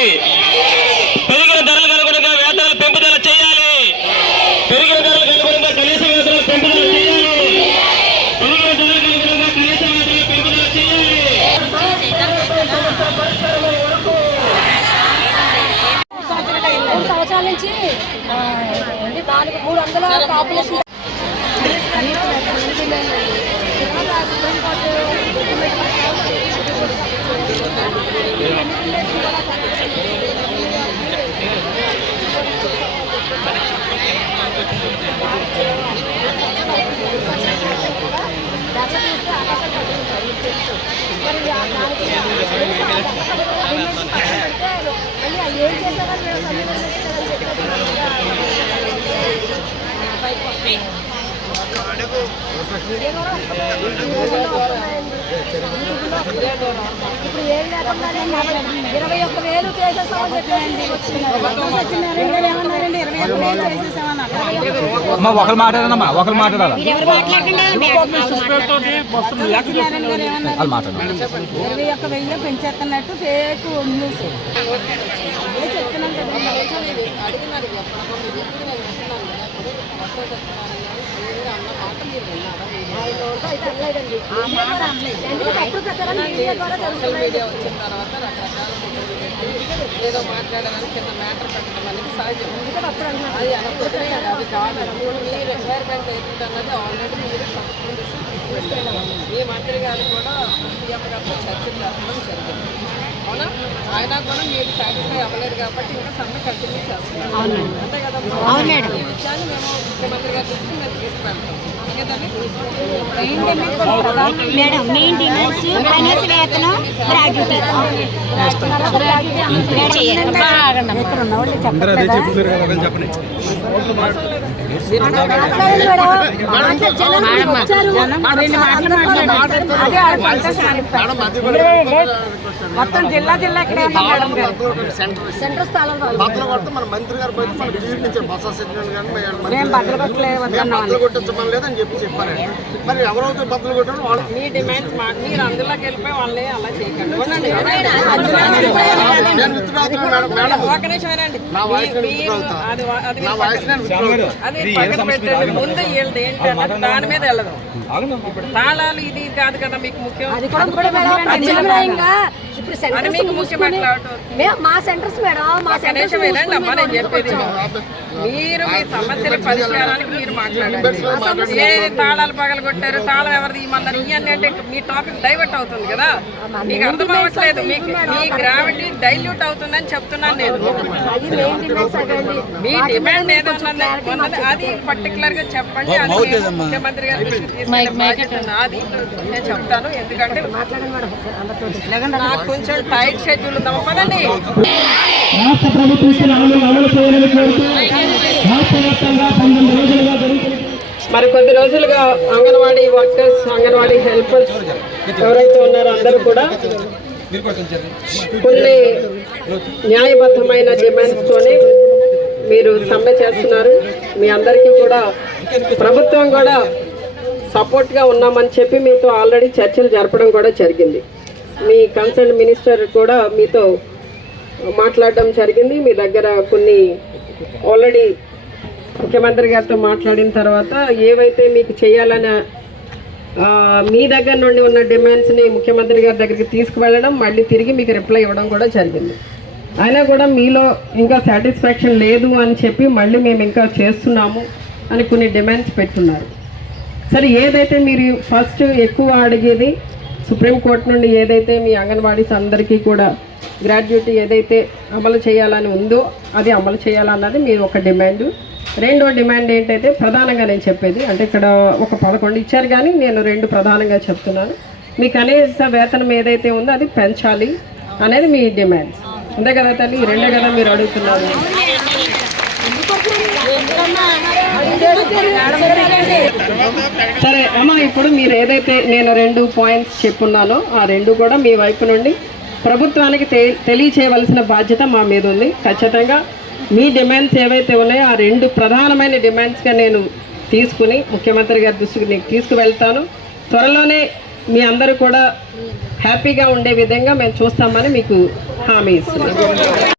పెరిగిన ధరలకు అనుగుణంగా వేతనాలు పెంపుదల చేయాలి. పెరిగిన ధరలకు అనుగుణంగా కనీస వేతనాలు పెంపుదల చేయాలి. పెరిగిన ధరలకు అనుగుణంగా కనీస వేతనాలు పెంపుదల చేయాలి. సంవత్సరాల నుంచి ఆ, నాలుగు మూడు వందల పాపులేషన్ ఇప్పుడు ఏం లేకుండానే ఇరవై ఒక్క వేలు చేసేసామని చెప్పారండి సత్యనారాయణ గారు ఏమన్నారండి ఇరవై ఒక్క వేలు చేసేసామని అన్నారు. అమ్మా ఒకరు మాట్లాడనమ్మా ఒకరు మాట్లాడాలి ఇరవై ఒక్క వెయ్యి పెంచేస్తున్నట్టు ఫేక్ న్యూస్ చెప్తున్నాం కదా? ఎందుకు తప్పుడు మీడియా వచ్చిన తర్వాత రకరకాల ఏదో మాట్లాడాలని కింద మ్యాటర్ పెట్టడం అనేది సహజం అది అనుకుంటే అది కాదు మీ రిక్వైర్మెంట్ ఏంటి అన్నది ఆల్రెడీ మీరు తప్పకుండా మీ మంత్రి గారు కూడా సీఎం గారితో చర్చలు జరగడం జరిగింది. అవునా ఆయన కూడా మీరు సాటిస్ఫై అవ్వలేదు కాబట్టి ఇంకా సమ్మె కంటిన్యూ అంతే కదా ఈ విషయాన్ని మేము ముఖ్యమంత్రి గారి దృష్టికి మేము తీసుకెళ్తాం మేడం మెయిన్ డిమాండ్స్ కనీస వేతనం గ్రాడ్యుటీ మొత్తం జిల్లా జిల్లా ఇక్కడ సెంటర్ స్థానం మన మంత్రి గారు పోయి బస్ కొట్టించమని లేదని చెప్పి చెప్పారండి మరి ఎవరైతే బట్టలు కొట్టారో వాళ్ళు మీ డిమాండ్స్ మీరు అందులోకి వెళ్ళిపోయి వాళ్ళని అలా చేయకండి. మేడం. మేడం. అది ముందు వీళ్ళది ఏంటి అన్నది దాని మీద వెళ్ళదు. ఇప్పుడు తాళాలు ఇది కాదు కదా మీకు ముఖ్యం? అది కూడా ఇప్పుడు సెంటర్స్ మే- సెంటర్స్ మేడం మా సెంటర్స్ వినండి అమ్మా నేను చూసుకొని చెప్పేది మీరు మీ సమస్యల పరిష్కారానికి మీరు మాట్లాడండి. ఏ తాళాలు పగలు కొట్టారు తాళం ఎవరిది మళ్ళీ ఇవన్నీ అంటే మీ టాపిక్ డైవర్ట్ అవుతుంది కదా? మీకు అర్థం అవ్వట్లేదు. మీకు మీ గ్రావిటీ డైల్యూట్ అవుతుందని చెప్తున్నాను నేను. అది మీ డిమాండ్ ఏదో ఉన్నది అది పర్టికులర్గా చెప్పండి అది ముఖ్యమంత్రి గారి నాది. నేను చెప్తాను. ఎందుకంటే నాకు కొంచెం టైట్ షెడ్యూల్ ఉందామా పదండి. రాష్ట్ర ప్రభుత్వం అమలు చేయాలని కోరుతూ మరి కొద్ది రోజులుగా అంగన్వాడీ వర్కర్స్ అంగన్వాడీ హెల్పర్స్ ఎవరైతే ఉన్నారో అందరూ కూడా కొన్ని న్యాయబద్ధమైన డిమాండ్స్ తోనే మీరు సమ్మె చేస్తున్నారు. మీ అందరికీ కూడా ప్రభుత్వం కూడా సపోర్ట్గా ఉన్నామని చెప్పి మీతో ఆల్రెడీ చర్చలు జరపడం కూడా జరిగింది. మీ కన్సర్న్ మినిస్టర్ కూడా మీతో మాట్లాడడం జరిగింది. మీ దగ్గర కొన్ని ఆల్రెడీ ముఖ్యమంత్రి గారితో మాట్లాడిన తర్వాత ఏవైతే మీకు చేయాలన్న మీ దగ్గర నుండి ఉన్న డిమాండ్స్ని ముఖ్యమంత్రి గారి దగ్గరికి తీసుకువెళ్ళడం మళ్ళీ తిరిగి మీకు రిప్లై ఇవ్వడం కూడా జరిగింది. అయినా కూడా మీలో ఇంకా సాటిస్ఫాక్షన్ లేదు అని చెప్పి మళ్ళీ మేము ఇంకా చేస్తున్నాము అని కొన్ని డిమాండ్స్ పెట్టున్నారు. సరే ఏదైతే మీరు ఫస్ట్ ఎక్కువ అడిగేది సుప్రీంకోర్టు నుండి ఏదైతే మీ అంగన్వాడీస్ అందరికీ కూడా గ్రాడ్యుయేట్ ఏదైతే అమలు చేయాలని ఉందో అది అమలు చేయాలన్నది మీరు ఒక డిమాండ్ రెండో డిమాండ్ ఏంటైతే ప్రధానంగా నేను చెప్పేది అంటే ఇక్కడ ఒక పదకొండు ఇచ్చారు కానీ నేను రెండు ప్రధానంగా చెప్తున్నాను. మీ కనీస వేతనం ఏదైతే ఉందో అది పెంచాలి అనేది మీ డిమాండ్. అంతే కదా తల్లి? రెండే కదా మీరు అడుగుతున్నారు. సరే అమ్మ ఇప్పుడు మీరు ఏదైతే నేను రెండు పాయింట్స్ చెప్పున్నానో ఆ రెండు కూడా మీ వైపు నుండి ప్రభుత్వానికి తె- తెలియచేయవలసిన బాధ్యత మా మీద ఉంది. ఖచ్చితంగా మీ డిమాండ్స్ ఏవైతే ఉన్నాయో ఆ రెండు ప్రధానమైన డిమాండ్స్గా నేను తీసుకుని ముఖ్యమంత్రి గారి దృష్టికి నేను తీసుకువెళ్తాను. త్వరలోనే మీ అందరూ కూడా హ్యాపీగా ఉండే విధంగా మేము చూస్తామని మీకు హామీ ఇస్తున్నాం.